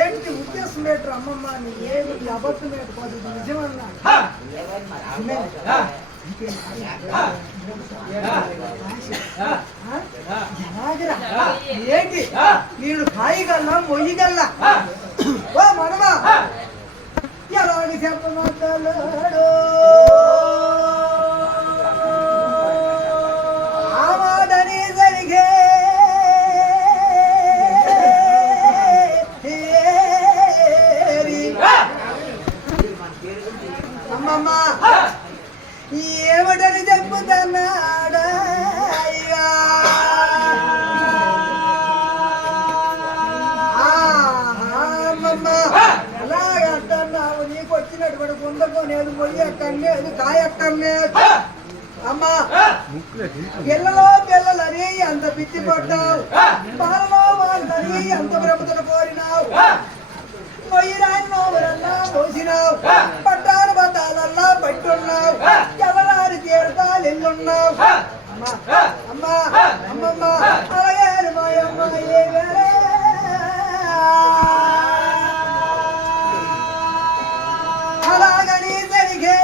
ఏంటి ఉద్దేశం ఏంటి అమ్మమ్మ నీ ఏమి అబద్ధం ఏంటి పద్ధతి నిజమన్నా ఏంటి నేను కాయగలనా మొయ్యగలనా ఓ మనమా ఎలాగ చెప్పమంటాడు ఆమాదని జరిగే అమ్మమ్మ ఏమిటని చెప్పుతున్నాడా అమ్మమ్మ ఎలాగంటున్నావు నీకు వచ్చినటువంటి గుండెకోనేది మొయ్యక్కర్లేదు కాయక్కర్లేదు అమ్మా పిల్లలో పిల్లలని అంత పిచ్చి పడ్డావు బాలలో వాళ్ళని అంత ప్రభుత్వం కోరినావు మొయ్యరాని నోములన్నా మోసినావు పట్టాను బతాలల్లా పట్టున్నావు ఎవరాని తీరతాలు ఎల్లున్నావు అమ్మా అమ్మా అమ్మమ్మ అలాగే మాయమ్మ ఏ అలాగని జరిగే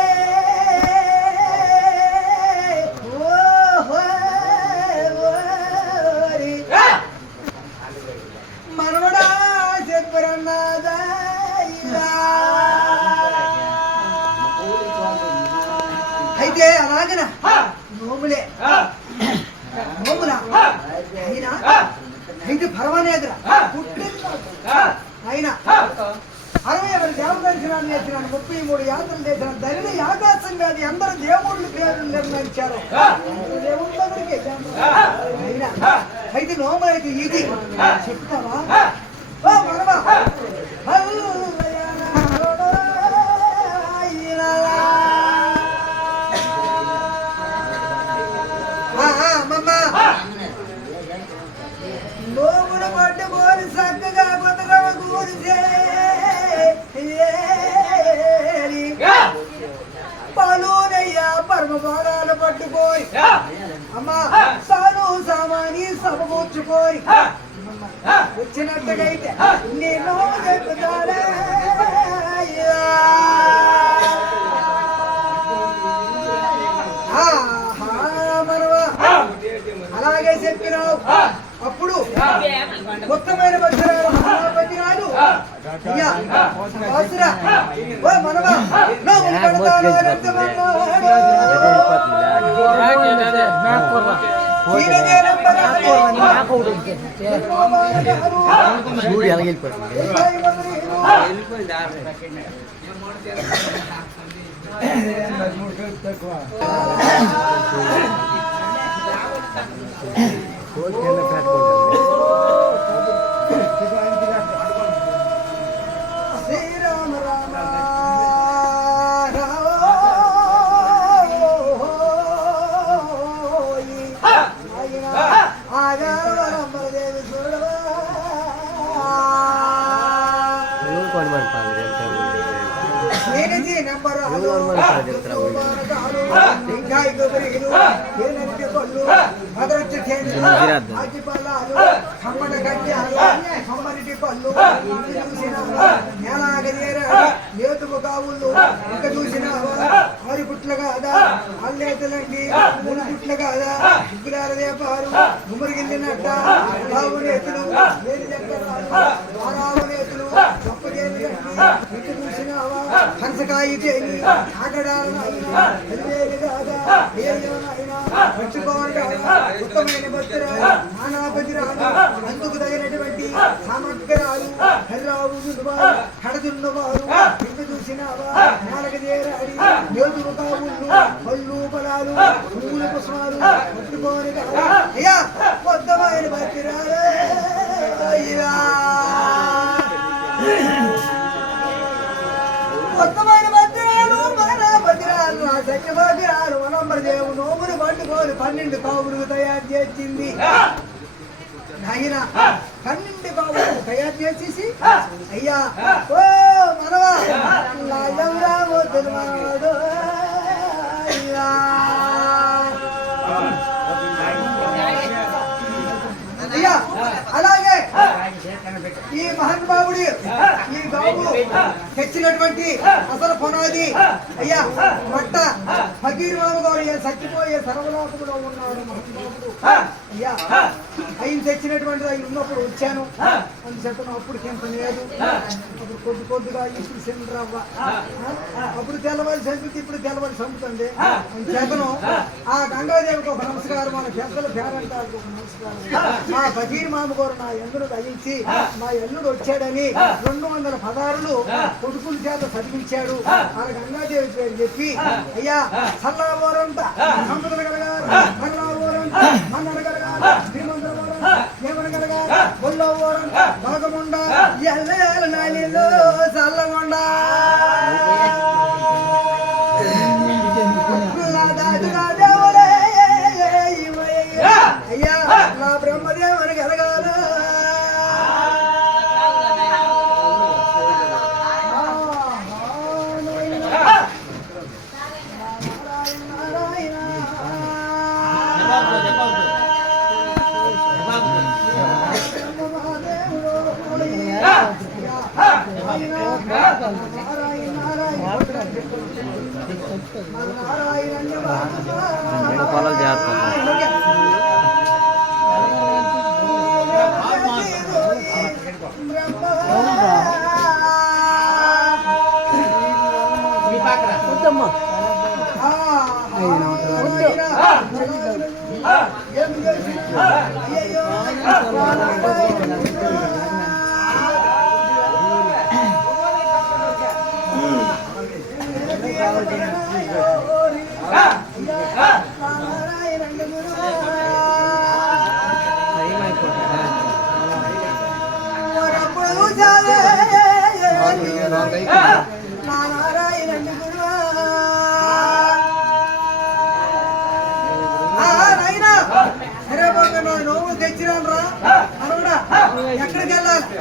మనవడా చెప్పరన్నాదా అయితే అలాగన నోములే నోములా అయినా అయితే పర్వాలేదురా అయినా 60 దేవ దర్శనాన్ని నేర్చినాను 33 యాత్రలు చేసినాను ధరిని ఆకాశం కాదు అందరూ దేవుళ్ళు పేర్లు నిర్ణయించారు దేవుళ్ళ దగ్గరికి అయినా అయితే నోము అయితే ఇది చెప్తావా మనమా నోములు పట్టుకోని చక్కగా కొత్తగా కూరిసే పలునయ్యా పరమపాదాలు పట్టుకోయి అమ్మా సాలు సామాని సమకూర్చుకోయి వచ్చినట్టుగా అయితే నేను చెప్తానే అలాగే చెప్పినావు అప్పుడు మొత్తమైన వజ్రాలు మహాపతిరాలు అయ్యా వాసురా ఓ మనమా నోములు పడతాను చూడు ఎలా వెళ్ళిపోతుంది శ్రీరామ రామ ఆగారవరమ్మదేవి చూడవా టెంకాయ కొబ్బరిలు ఏనెత్తి పళ్ళు మదరొచ్చి అగ్గి పళ్ళాలు కమ్మట గడ్డాలు కమ్మరిటి పళ్ళు చూసినావా నేలాగదేరా నేతుపు కావుళ్ళు ఇంకా చూసినావా ఆరు పుట్లు కాదా అల్లేతలండి 3 పుట్లు కాదా ఉగ్గులార దేపారు గుమ్మరిగిల్లినట్ట బావు నేతులు ఏది దగ్గరాలు ఆరావు నేతులు గొప్ప చేతి ఇంకా చూసినావా హంసకాయ చేయి ఆగడాలైనా కాదా ఏమైనా పట్టుకోవాలి ఉత్తమైన భక్తురాలు నానాపతిరాలు అందుకు తగినటువంటి సామగ్రాలు హర్రావు కడదున్నవారు ఇంత చూసినావా నేలకు చేరాడి యోధులు కావుళ్ళు పళ్ళు పొలాలు పువ్వుల పుష్పాలు పట్టుకోని కాదా అయ్యా ఉత్తమైన భక్తురాలు ఉత్తమైన భద్రాలు మహాభద్రాలు నా సత్యభద్రాలు వనంబరదేవు నోములు పట్టుకోని 12 కావులు తయారు చేసింది నాయన 12 కావులు తయారు చేసేసి అయ్యా ఓ మనవా అయ్యా అలాగే ఈ మహానుభావుడు ఈ గావు తెచ్చినటువంటి అసలు పునాది అయ్యా మట్ట ఫకీర్బాబు గారు చచ్చిపోయే సర్వలోకములో ఉన్నాడు మహానుభావుడు అయ్యా ఆయన తెచ్చినటువంటి ఆయన ఉన్నప్పుడు వచ్చాను అందుచేతను అప్పుడు ఎంత లేదు అప్పుడు కొద్దిగా ఇప్పుడు చంద్రవ్వ అప్పుడు తెల్లవారి సంస్కృతి ఇప్పుడు తెల్లవారి సంపుతుంది అందుచేతను ఆ గంగాదేవికి ఒక నమస్కారం మన పెద్దల పేరంటానికి ఒక నమస్కారం మా ఫకీర్ మామ గారు నా ఎల్లుడు దయించి మా ఎల్లుడు వచ్చాడని 200 పదారులు కొడుకుల చేత చదివించాడు ఆ గంగాదేవి పేరు చెప్పి అయ్యా చల్లావోరంట సంపదలు కలగారు మల్లావోరంట మన్నలు కలగారు శ్రీమంతుల వోరంట ఏమన కలగారు ఒళ్ళో ఓరంట భాగముండ ఎల్ల నానిలో చల్లముండ అయ్యా నా బ్రహ్మదేవుని కలగాల పొలాలు చేస్తారు నోము తెచ్చిరాను రా అనవడా ఎక్కడికి వెళ్ళాలి